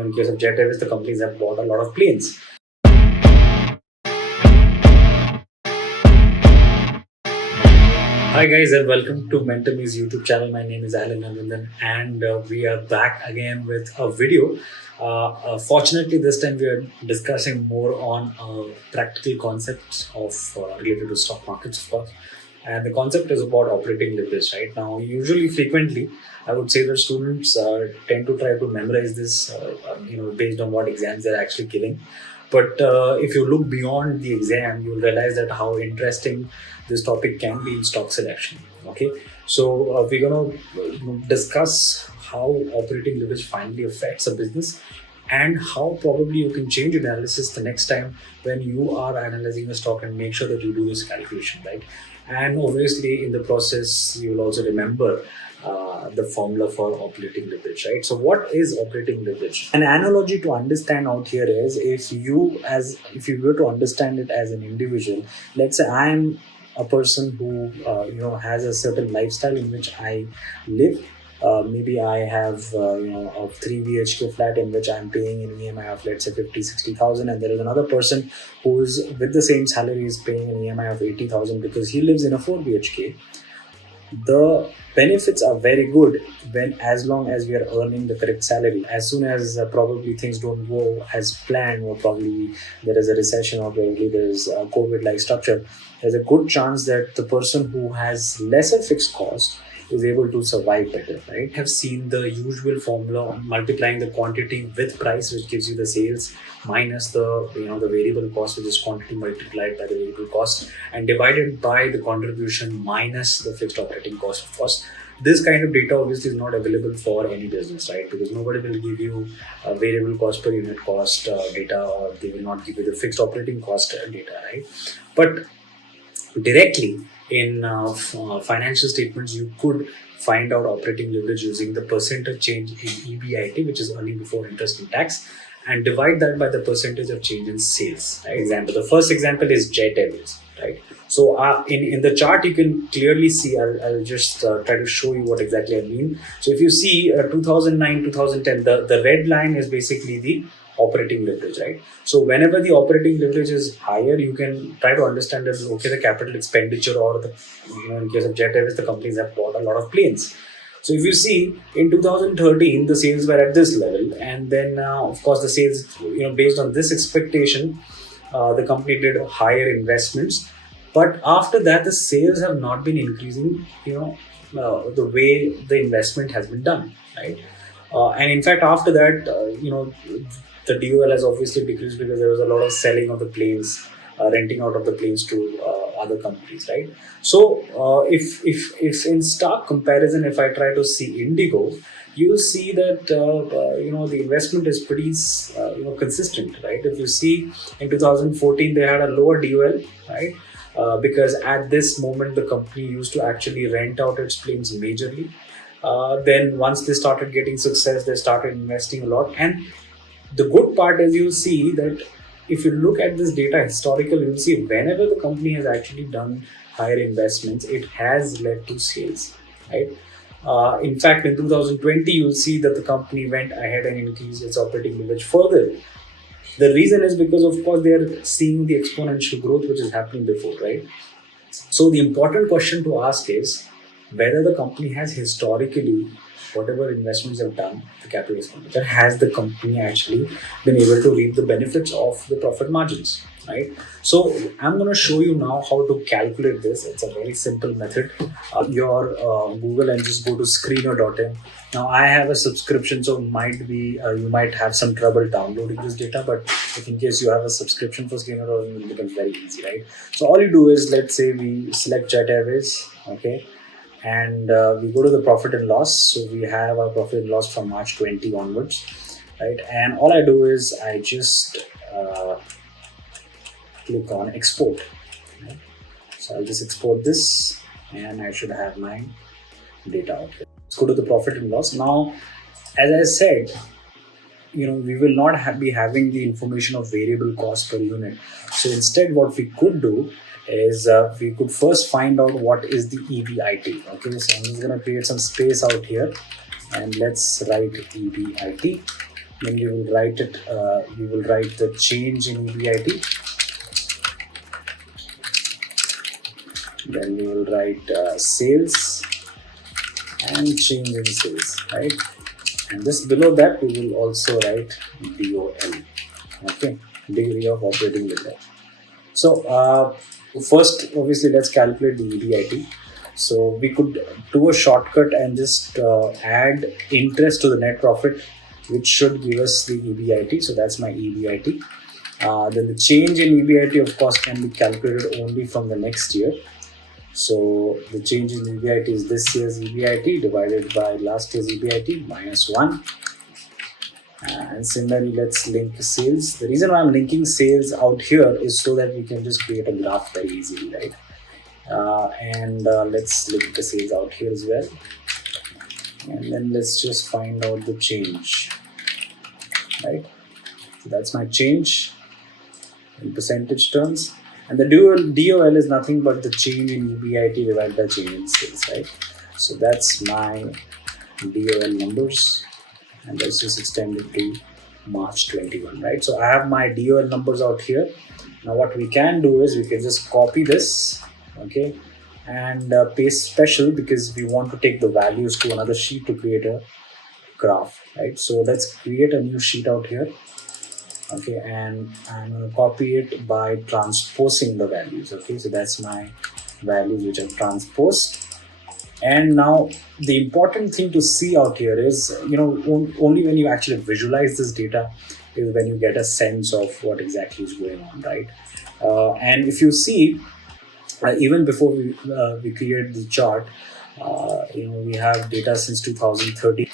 in case of Jet Airways, the companies have bought a lot of planes. Hi guys and welcome to MentorMe's YouTube channel. My name is Alan Nandan and we are back again with a video. Fortunately, this time we are discussing more on practical concepts of related to stock markets, of course. And the concept is about operating leverage. Right now, usually, frequently, I would say that students tend to try to memorize this, based on what exams they're actually giving. But if you look beyond the exam, you'll realize that how interesting this topic can be in stock selection. Okay, so we're gonna discuss how operating leverage finally affects a business and how probably you can change your analysis the next time when you are analyzing a stock, and make sure that you do this calculation right. And obviously, in the process, you will also remember the formula for operating leverage, right? So, what is operating leverage? An analogy to understand out here is if you were to understand it as an individual. Let's say I am a person who has a certain lifestyle in which I live. Maybe I have a 3 BHK flat in which I'm paying an EMI of, let's say, 50,000-60,000, and there is another person who is with the same salary is paying an EMI of 80,000 because he lives in a 4 BHK. The benefits are very good when, as long as we are earning the correct salary. As soon as probably things don't go as planned, or probably there is a recession, or probably there is a COVID like structure, there's a good chance that the person who has lesser fixed cost is able to survive better, right? Have seen the usual formula on multiplying the quantity with price, which gives you the sales, minus the the variable cost, which is quantity multiplied by the variable cost, and divided by the contribution minus the fixed operating cost, of course. This kind of data obviously is not available for any business, right? Because nobody will give you a variable cost per unit cost data, or they will not give you the fixed operating cost data, right? But directly in financial statements, you could find out operating leverage using the percentage change in EBIT, which is earning before interest and tax, and divide that by the percentage of change in sales. Right? Example. The first example is Jet Airways, right? So in the chart, you can clearly see, I'll just try to show you what exactly I mean. So if you see 2009, 2010, the red line is basically the operating leverage, right? So whenever the operating leverage is higher, you can try to understand that, okay, the capital expenditure, or the, in case of Jet Airways, the companies have bought a lot of planes. So if you see in 2013, the sales were at this level, and then of course the sales, based on this expectation, the company did higher investments. But after that, the sales have not been increasing, the way the investment has been done, right? And in fact, after that, the DOL has obviously decreased because there was a lot of selling of the planes, renting out of the planes to other companies, right? So, if in stark comparison, if I try to see Indigo, you will see that the investment is pretty consistent, right? If you see in 2014, they had a lower DOL, right? Because at this moment, the company used to actually rent out its planes majorly. Then once they started getting success, they started investing a lot. And the good part is, you'll see that if you look at this data historical, you'll see whenever the company has actually done higher investments, it has led to sales, right? In fact, in 2020, you'll see that the company went ahead and increased its operating leverage further. The reason is because, of course, they are seeing the exponential growth which is happening before, right? So the important question to ask is whether the company has historically, whatever investments have done, the capital expenditure, has the company actually been able to reap the benefits of the profit margins, right? So I'm going to show you now how to calculate this. It's a very simple method. Your Google, and just go to screener.in. Now I have a subscription, so you might have some trouble downloading this data, but if in case you have a subscription for Screener, it will become very easy, right? So all you do is, let's say we select Jet Airways, okay, and we go to the profit and loss. So we have our profit and loss from March 20 onwards, right? And all I do is I just click on export, right? So I'll just export this, and I should have my data out here. Let's go to the profit and loss. Now, as I said, we will not be having the information of variable cost per unit. So instead, what we could do is we could first find out what is the EBIT. Okay, so I'm just going to create some space out here, and let's write EBIT. Then we will write it. We will write the change in EBIT. Then we will write sales and change in sales, right? And just below that we will also write DOL. Okay, degree of operating leverage. So first, obviously, let's calculate the EBIT. So we could do a shortcut and just add interest to the net profit, which should give us the EBIT. So that's my EBIT. Then the change in EBIT, of course, can be calculated only from the next year. So the change in EBIT is this year's EBIT divided by last year's EBIT minus 1. And similarly, let's link sales. The reason why I'm linking sales out here is so that we can just create a graph very easily, right? And let's link the sales out here as well. And then let's just find out the change, right? So that's my change in percentage terms. And the DOL is nothing but the change in EBIT divided by change in sales, right? So that's my DOL numbers. And let's just extend it to March 21, right? So I have my DOL numbers out here. Now what we can do is we can just copy this, okay, and paste special, because we want to take the values to another sheet to create a graph, right? So let's create a new sheet out here. Okay, and I'm going to copy it by transposing the values. Okay, so that's my values which I've transposed. And now the important thing to see out here is, only when you actually visualize this data is when you get a sense of what exactly is going on, right? And if you see, even before we create the chart, we have data since 2013.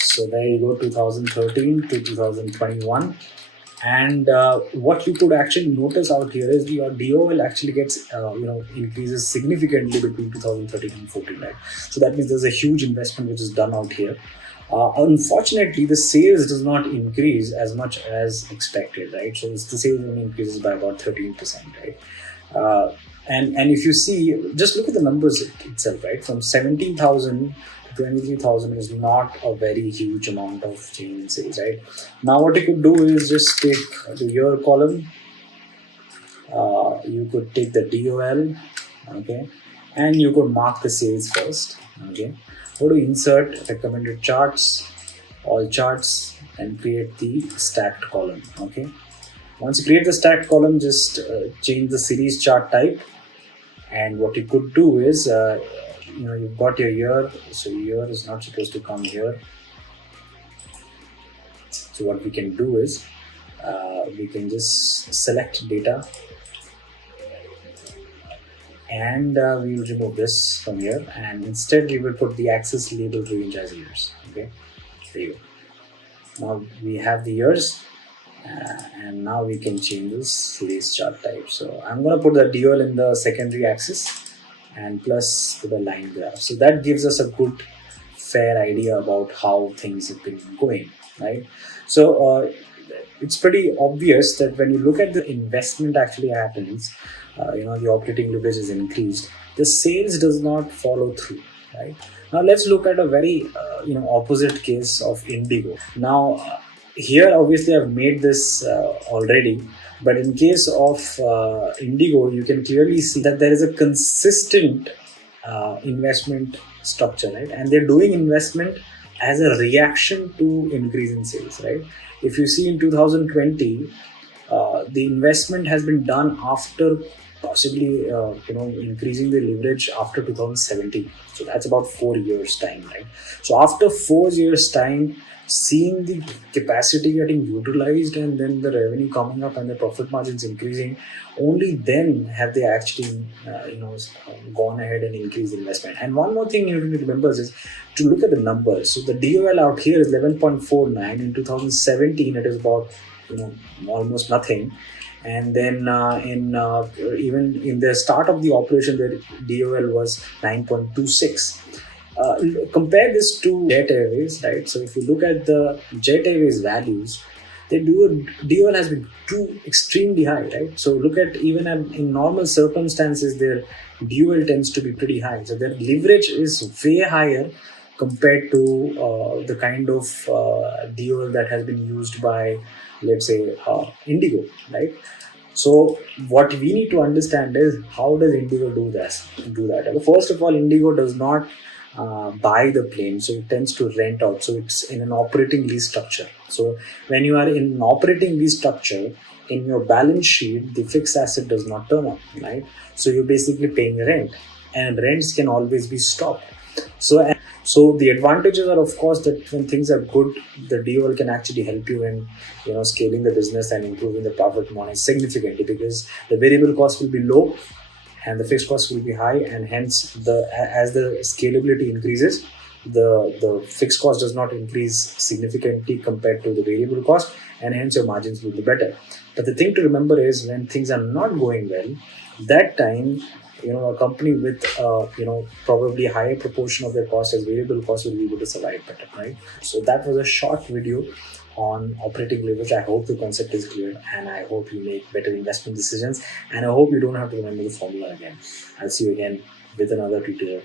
So there you go, 2013 to 2021. And what you could actually notice out here is your DOL actually gets, increases significantly between 2013 and 14, right? So that means there's a huge investment which is done out here. Unfortunately, the sales does not increase as much as expected, right? So the sales only increases by about 13%, right? And if you see, just look at the numbers itself, right? From 17,000 to 23,000 is not a very huge amount of change in sales, right? Now what you could do is just take the year column. You could take the DOL, okay, and you could mark the sales first, okay. Go to insert, recommended charts, all charts, and create the stacked column, okay. Once you create the stacked column, just change the series chart type. And what you could do is, you've got your year, so year is not supposed to come here. So what we can do is, we can just select data, and we will remove this from here, and instead we will put the axis label range as years, okay. There you go. Now we have the years. And now we can change this series chart type. So I'm going to put the DOL in the secondary axis and plus to the line graph. So that gives us a good, fair idea about how things have been going, right? So it's pretty obvious that when you look at the investment actually happens, the operating leverage is increased. The sales does not follow through, right? Now let's look at a very, opposite case of Indigo. Now, here obviously I've made this already, but in case of Indigo, you can clearly see that there is a consistent investment structure, right? And they're doing investment as a reaction to increase in sales, right? If you see in 2020, the investment has been done after possibly increasing the leverage after 2017. So that's about 4 years time, right? So after 4 years time, seeing the capacity getting utilized and then the revenue coming up and the profit margins increasing, only then have they actually gone ahead and increased investment. And one more thing you need to remember is to look at the numbers. So the DOL out here is 11.49. In 2017 it is about almost nothing. And then even in the start of the operation, the DOL was 9.26. Compare this to Jet Airways, right? So if you look at the Jet Airways values, the DOL has been too extremely high, right? So look at even in normal circumstances, their DOL tends to be pretty high. So their leverage is way higher compared to the kind of DOL that has been used by, let's say, Indigo, right? So what we need to understand is, how does Indigo do this? Do that? And first of all, Indigo does not buy the plane, so it tends to rent out. So it's in an operating lease structure. So when you are in an operating lease structure, in your balance sheet, the fixed asset does not turn up, right? So you're basically paying rent, and rents can always be stopped. So the advantages are, of course, that when things are good, the DOL can actually help you in scaling the business and improving the profit margin significantly, because the variable cost will be low and the fixed cost will be high, and hence as the scalability increases, the fixed cost does not increase significantly compared to the variable cost, and hence your margins will be better. But the thing to remember is, when things are not going well, that time, a company with probably a higher proportion of their cost as variable cost will be able to survive better, right? So that was a short video on operating leverage. I hope the concept is clear, and I hope you make better investment decisions, and I hope you don't have to remember the formula again. I'll see you again with another tutorial.